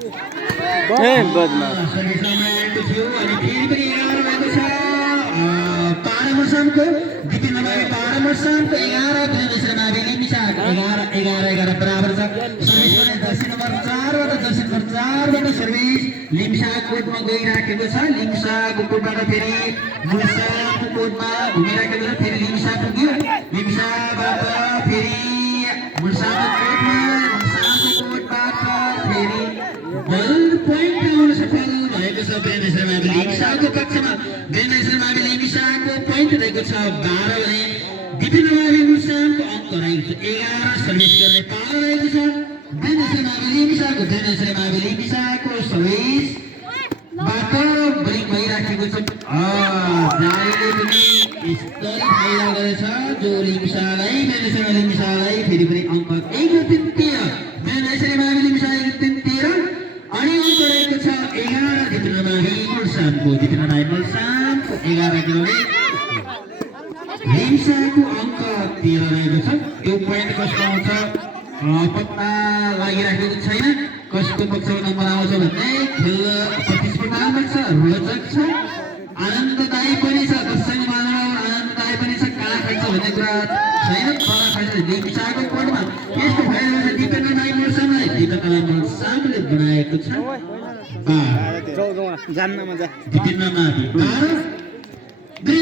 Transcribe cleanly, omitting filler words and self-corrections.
ए बदमास सर्भिसमेन्ट थियो अनि फेरि पनि 11 भएको छ पारमर्शनको दिपिन नमामी पारमर्शनको 11 दिनेश्वर मावि लिम्बिसा 11 बराबर छ सर्भिस गर्ने जर्सी नम्बर 4 बाट जर्सी नम्बर 4 बाट सर्भिस लिम्बिसा कोटमा गइराखेको छ लिम्बिसाको कोटबाट फेरि मुसाको कोटमा घुमिराखेको छ फेरि लिम्बिसा पुग्यो लिम्बिसाबाट फेरि मुसाको कोटबाट फेरि बल पोइन्ट आउन सफल भएको छ बेनेश्वर मावि लिम्बिसाको पक्षमा बेनेश्वर मावि लिम्बिसाको पोइन्ट रहेको छ 12 भने दिपिन नमामी मुसाको अङ्क रहेको छ 11 सर्भिस गर्ने पालो रहेको छ बेनेश्वर मावि लिम्बिसाको सर्भिस बाट ब्रेक भइराखेको छ जारीले पनि स्तरी फाइदा गरेछ जो लिम्बिसालाई बेनेश्वर मावि लिम्बिसालाई फेरि पनि अङ्क 1-13 बेनेश्वर मावि लिम्बिसा 1-13 अनि अङ्क रहेको छ 11 दिपिन नमामी मुसाको 11 किलोले लिम्बिसाको अङ्क 13 रहेको छ यो पोइन्ट कसको आउँछ पत्ता लागिराखेको छैन कसको पक्षमा नम्बर आउँछ भन्ने खेल प्रतिस्पर्धात्मक छ रोचक छ आनन्ददायी पनि छ दर्शक मानव आनन्ददायी पनि छ काला खान्छ भन्ने कुरा छैन काला खान्छ लिम्बिसाको कोडमा यस्तो भइरहेको छ दिपेन नमामी मुसालाई दिपेन मुसाले बनाएको छ जान्न मजा दिपेन नमामी 12